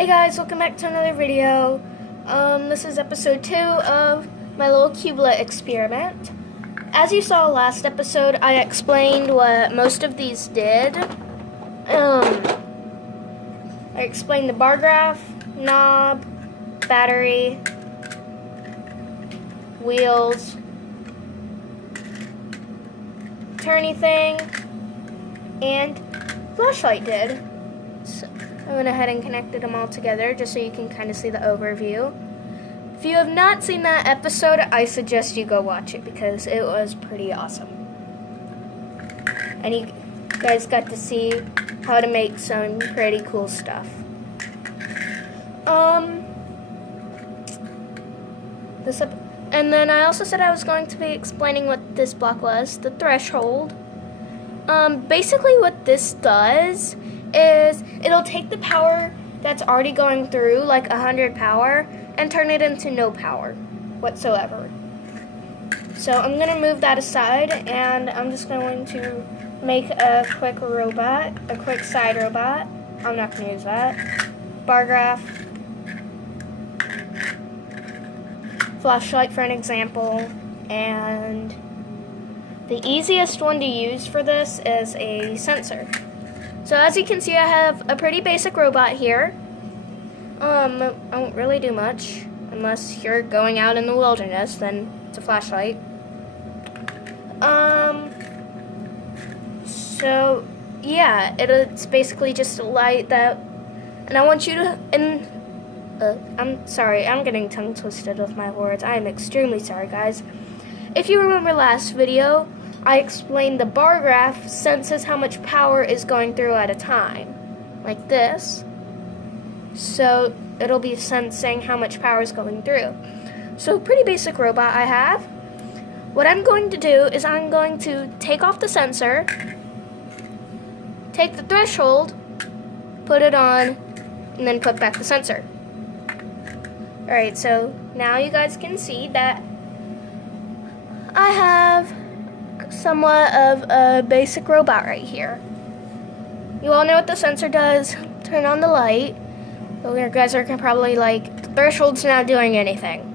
Hey guys, welcome back to another video. This is episode 2 of my little Cubelet experiment. As you saw last episode, I explained what most of these did. I explained the bar graph, knob, battery, wheels, turny thing, and flashlight did. So I went ahead and connected them all together just so you can kind of see the overview. If you have not seen that episode, I suggest you go watch it because it was pretty awesome. And you guys got to see how to make some pretty cool stuff. And then I also said I was going to be explaining what this block was, the threshold. Basically what this does is it'll take the power that's already going through, like 100 power, and turn it into no power whatsoever. So I'm going to move that aside, and I'm just going to make a quick robot, a quick side robot. I'm not going to use that. Bar graph. Flashlight for an example. And the easiest one to use for this is a sensor. So as you can see, I have a pretty basic robot here. I won't really do much unless you're going out in the wilderness, then it's a flashlight. So yeah, it's basically just a light that, and I want you to, I'm sorry, I'm getting tongue twisted with my words. I am extremely sorry, guys. If you remember last video, I explained the bar graph senses how much power is going through at a time, like this. So it'll be sensing how much power is going through. So pretty basic robot I have. What I'm going to do is I'm going to take off the sensor, take the threshold, put it on, and then put back the sensor. Alright, so now you guys can see that I have somewhat of a basic robot right here. You all know what the sensor does. Turn on the light. So you guys are probably like, the threshold's not doing anything.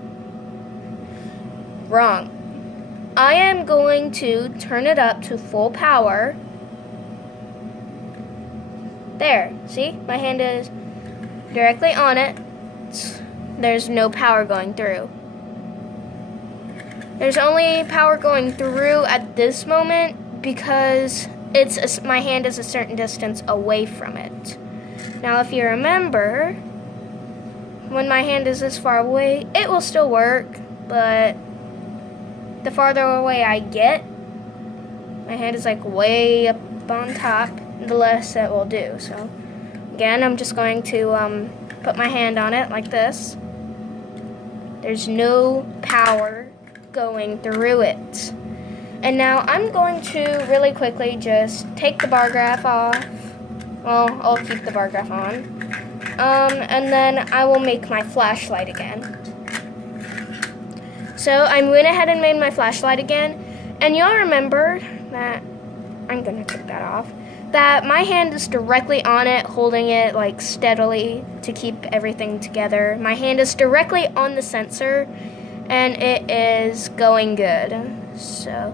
Wrong. I am going to turn it up to full power. There. See? My hand is directly on it. There's no power going through. There's only power going through at this moment because my hand is a certain distance away from it. Now, if you remember, when my hand is this far away, it will still work, but the farther away I get, my hand is like way up on top, the less it will do. So, again, I'm just going to put my hand on it like this. There's no power going through it. And now I'm going to really quickly just take the bar graph off. Well, I'll keep the bar graph on. And then I will make my flashlight again. So I went ahead and made my flashlight again. And y'all remember that, I'm going to take that off, that my hand is directly on it, holding it like steadily to keep everything together. My hand is directly on the sensor, and it is going good. So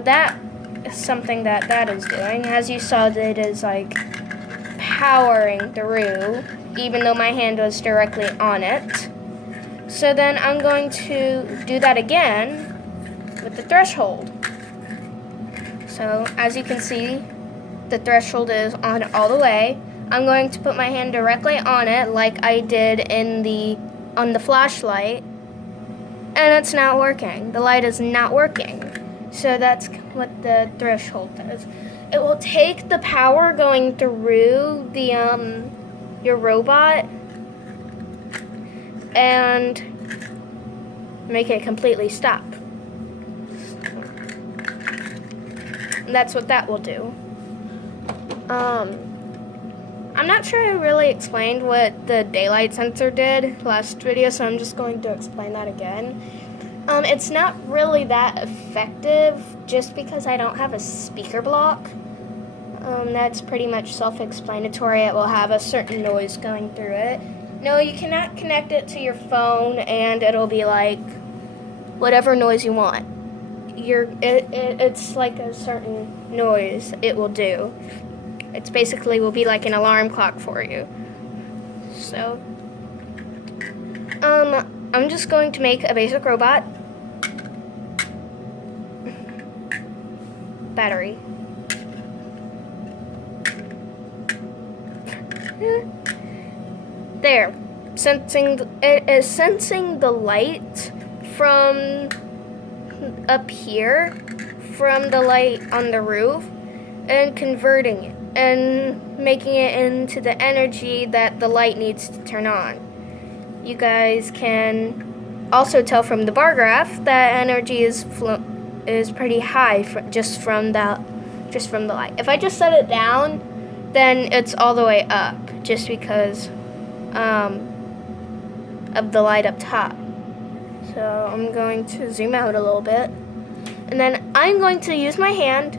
that is something that is doing. As you saw, it is like powering through, even though my hand was directly on it. So then I'm going to do that again with the threshold. So as you can see, the threshold is on all the way. I'm going to put my hand directly on it like I did on the flashlight, and it's not working. The light is not working. So that's what the threshold does. It will take the power going through the your robot and make it completely stop. And that's what that will do. I'm not sure I really explained what the daylight sensor did last video, so I'm just going to explain that again. It's not really that effective just because I don't have a speaker block. That's pretty much self-explanatory. It will have a certain noise going through it. No, you cannot connect it to your phone and it'll be like whatever noise you want. It's like a certain noise it will do. It's basically will be like an alarm clock for you. So, I'm just going to make a basic robot. Battery. There. It is sensing the light from up here, from the light on the roof, and converting it and making it into the energy that the light needs to turn on. You guys can also tell from the bar graph that energy is pretty high just from the light. If I just set it down, then it's all the way up, just because of the light up top. So I'm going to zoom out a little bit, and then I'm going to use my hand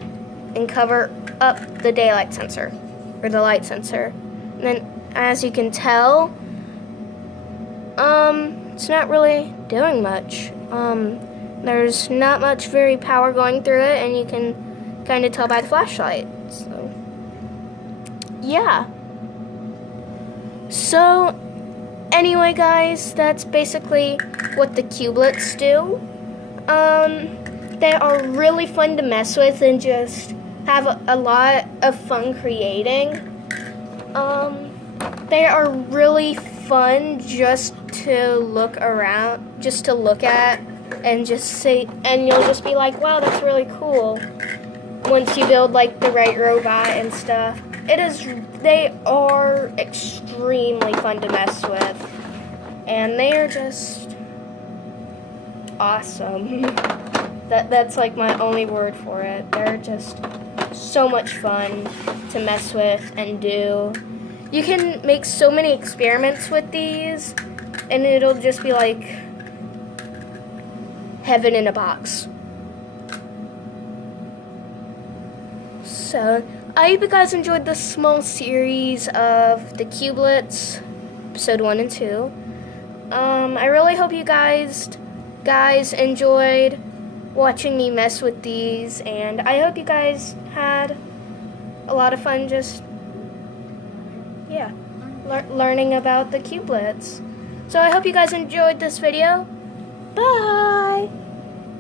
and cover up the daylight sensor, or the light sensor. And then, as you can tell, it's not really doing much. There's not much very power going through it, and you can kind of tell by the flashlight. So, yeah. So, anyway, guys, that's basically what the Cubelets do. They are really fun to mess with and just have a lot of fun creating. They are really fun just to look around, just to look at, and just say, and you'll just be like, wow, that's really cool. Once you build like the right robot and stuff, they are extremely fun to mess with, and they are just awesome. That's like my only word for it. They're just so much fun to mess with and do. You can make so many experiments with these, and it'll just be like heaven in a box. So, I hope you guys enjoyed this small series of the Cubelets, episode 1 and 2. I really hope you guys enjoyed watching me mess with these, and I hope you guys had a lot of fun just, learning about the Cubelets. So I hope you guys enjoyed this video. Bye!